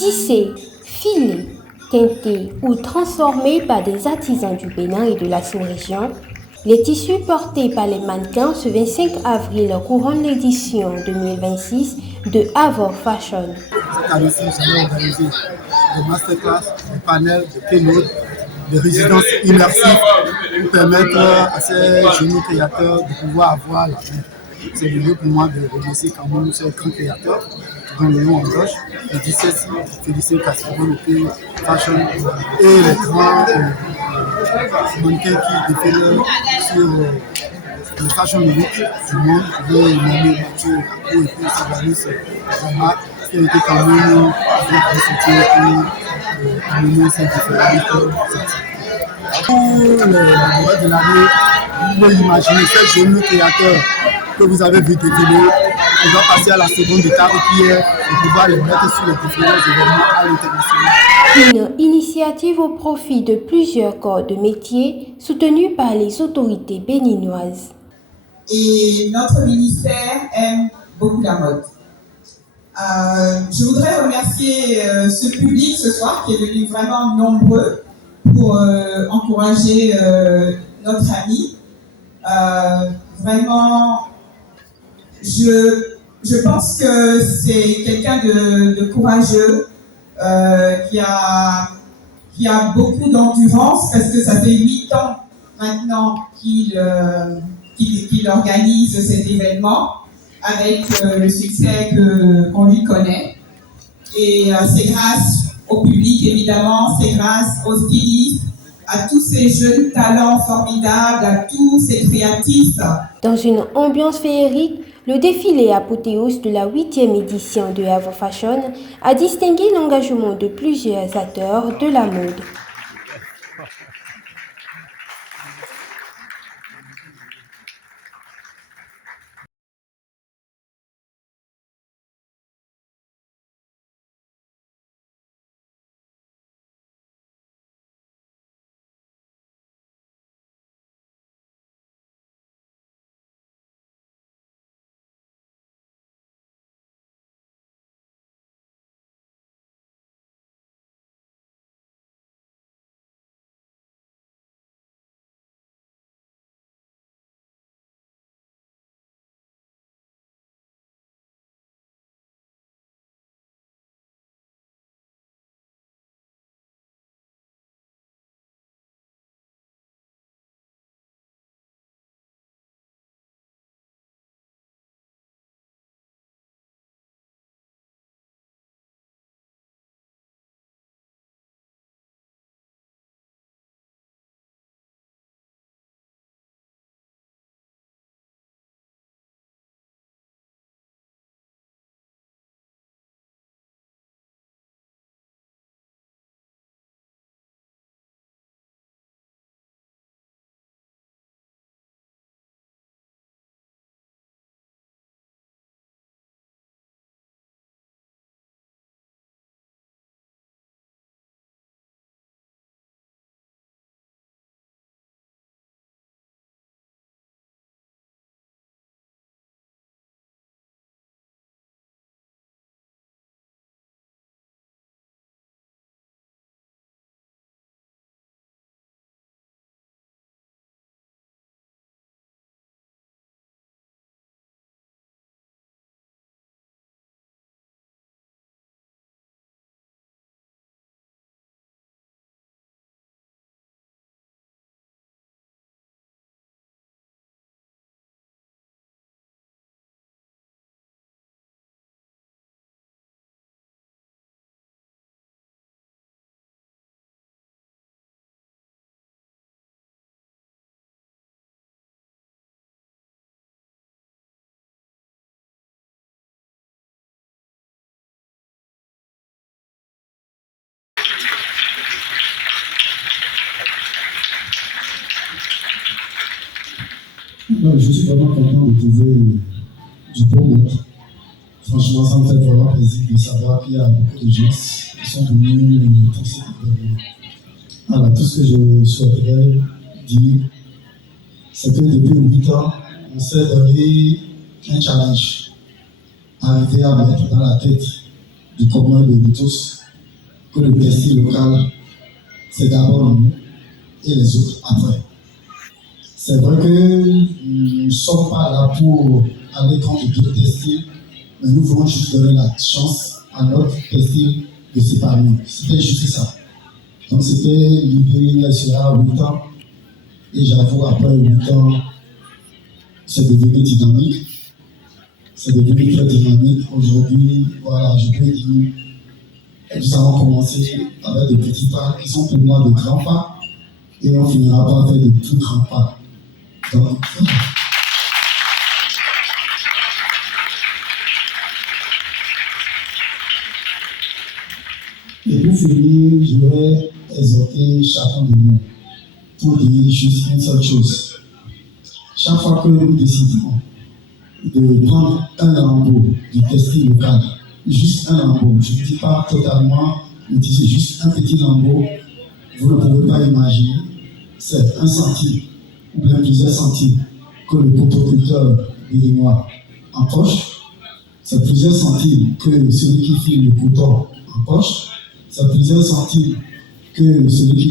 Tissés, filés, teintés ou transformés par des artisans du Bénin et de la sous-région, les tissus portés par les mannequins ce 25 avril couronnent l'édition 2026 de Havre Fashion. Cette année-ci, j'allais organiser des masterclass, des panels, des keynotes, des résidences immersives pour permettre à ces jeunes créateurs de pouvoir avoir la main. C'est le lieu pour moi de remercier quand même ces grands créateurs dont le nom engage, le 17, Félicien Castro, le Fashion et les grands mannequins qui défilent sur le Fashion Week du monde. Je veux nommer Mathieu et puis Savalis Zama qui a été quand même avec soutien pour amener ces différentes pour le reste de l'année, vous pouvez imaginer ces jeunes créateurs que vous avez vu défiler, on va passer à la seconde étape qui est de pouvoir les mettre sur les différents événements à l'international. Une initiative au profit de plusieurs corps de métier soutenue par les autorités béninoises. Et notre ministère aime beaucoup la mode. Je voudrais remercier ce public ce soir qui est venu vraiment nombreux pour encourager notre ami. Vraiment, je pense que c'est quelqu'un de courageux, qui a beaucoup d'endurance parce que ça fait 8 ans maintenant qu'il organise cet événement avec le succès qu'on lui connaît. Et c'est grâce au public évidemment, c'est grâce aux stylistes, à tous ces jeunes talents formidables, à tous ces créatifs. Dans une ambiance féerique, le défilé apothéose de la 8e édition de Havre Fashion a distingué l'engagement de plusieurs acteurs de la mode. Je suis vraiment content de trouver du bon monde. Franchement, ça me fait vraiment plaisir de savoir qu'il y a beaucoup de gens qui sont venus pour cet événement. Alors, tout ce que je souhaiterais dire, c'est que depuis 8 ans, on s'est donné un challenge, arriver à mettre dans la tête du commun de nous tous que le textile local, c'est d'abord nous et les autres après. C'est vrai que nous ne sommes pas là pour aller contre d'autres textiles, mais nous voulons juste donner la chance à notre textile de s'épanouir. C'était juste ça. Donc c'était l'idée, elle sera 8 ans. Et j'avoue, après 8 ans, c'est devenu dynamique. C'est devenu très dynamique. Aujourd'hui, voilà, je peux dire, nous avons commencé avec des petits pas qui sont pour moi de grands pas. Et on finira par faire de plus grands pas. Donc, et pour finir, je vais exhorter chacun de nous pour dire juste une seule chose. Chaque fois que nous décidons de prendre un lambeau du textile local, juste un lambeau, je ne dis pas totalement, mais c'est juste un petit lambeau, vous ne pouvez pas imaginer, c'est 1 centime ou bien plusieurs centimes que le cotoculteur béninois empoche, c'est plusieurs centimes que celui qui file le coton empoche, c'est plusieurs centimes que celui qui